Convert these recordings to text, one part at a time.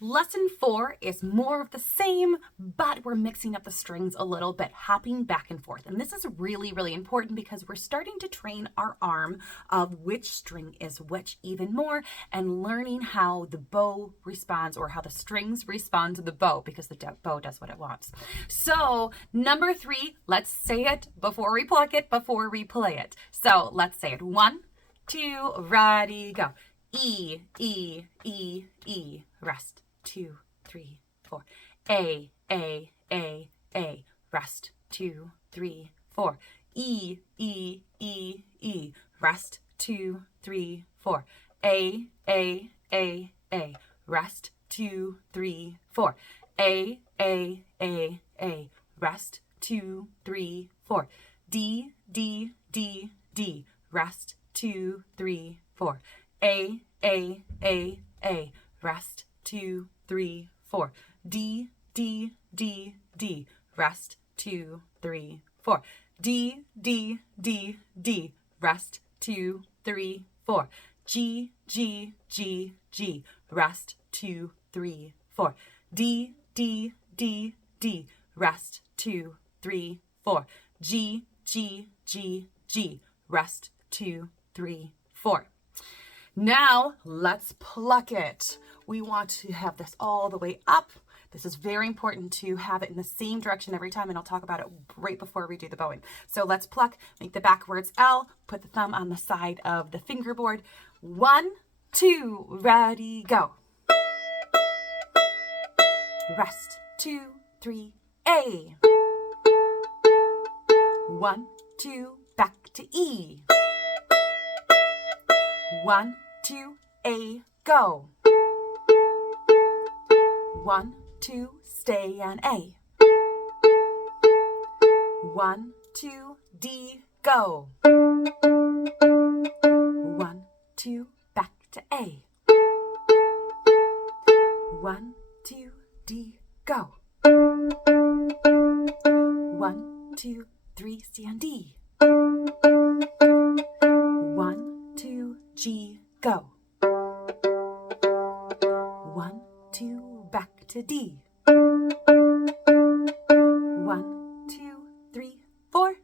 Lesson 4 is more of the same, but we're mixing up the strings a little bit, hopping back and forth. And this is really, really important because we're starting to train our arm of which string is which even more, and learning how the bow responds, or how the strings respond to the bow, because the bow does what it wants. So number 3, let's say it before we pluck it, before we play it. So let's say it. 1, 2, ready, go. E, E, E, E, rest. 2, 3, 4. A, rest. 2, 3, 4. E, E, E, E, rest. 2, 3, 4. A, rest. 2, 3, 4. A, rest. 2, 3, 4. D, D, D, D, rest. 2, 3, 4. A, rest. 2, 3, 4. D, D, D, D, rest. 2, 3, 4. D, D, D, D, rest. 2, 3, 4. G, G, G, G, rest. 2, 3, 4. D, D, D, D, rest. 2, 3, 4. G, G, G, G, rest. 2, 3, 4. Now let's pluck it. We want to have this all the way up. This is very important to have it in the same direction every time, and I'll talk about it right before we do the bowing. So let's pluck, make the backwards L, put the thumb on the side of the fingerboard. 1, 2, ready, go. Rest. 2, 3, A. 1, 2, back to E. 1, 2, A, go. 1, 2, stay on A. 1, 2, D, go. 1, 2, back to A. 1, 2, D, go. 1, 2, 3, stay on D. 1, 2, G, go. 1, 2, back to D. 1, 2, 3, 4.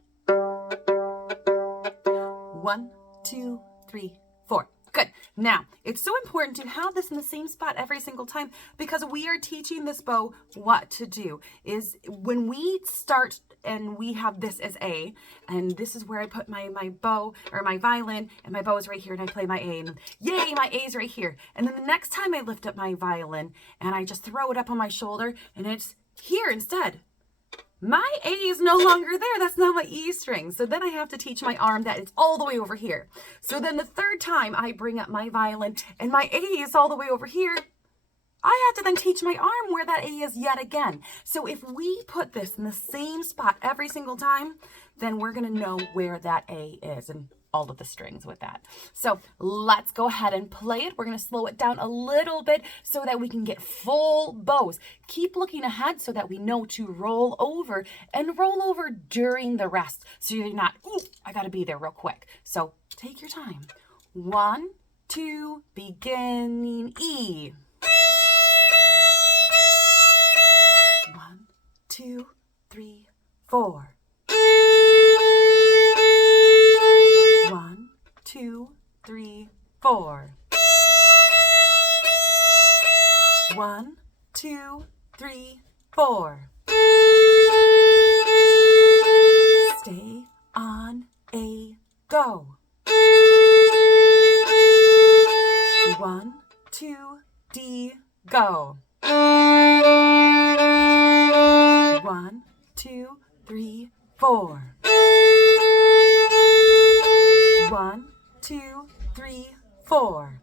1, 2, 3, 4. Good. Now, it's so important to have this in the same spot every single time, because we are teaching this bow what to do. Is when we start and we have this as A, and this is where I put my bow, or my violin, and my bow is right here, and I play my A, and yay, my A is right here. And then the next time I lift up my violin, and I just throw it up on my shoulder, and it's here instead. My A is no longer there. That's not my E string. So then I have to teach my arm that it's all the way over here. So then the third time I bring up my violin and my A is all the way over here, I have to then teach my arm where that A is yet again. So if we put this in the same spot every single time, then we're going to know where that A is, and all of the strings with that. So let's go ahead and play it. We're going to slow it down a little bit so that we can get full bows. Keep looking ahead so that we know to roll over, and roll over during the rest. So you're not, ooh, I got to be there real quick. So take your time. 1, 2, beginning E. 1, 2, 3, 4. 1, 2, 3, 4. 1, 2, 3, 4. Stay on A, go. 1, 2, D, go. 1, 2, 3, 4. 1, 2, 3, 4.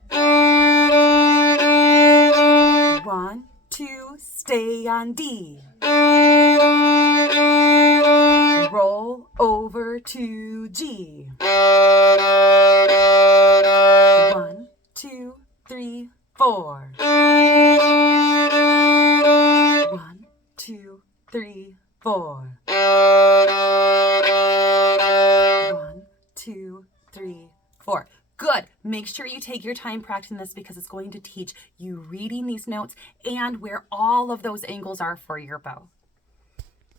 1, 2, stay on D. Roll over to G. 1, 2, 3, 4. 1, 2, 3, 4. 1, 2, 3, 4. Good. make sure you take your time practicing this because it's going to teach you reading these notes and where all of those angles are for your bow.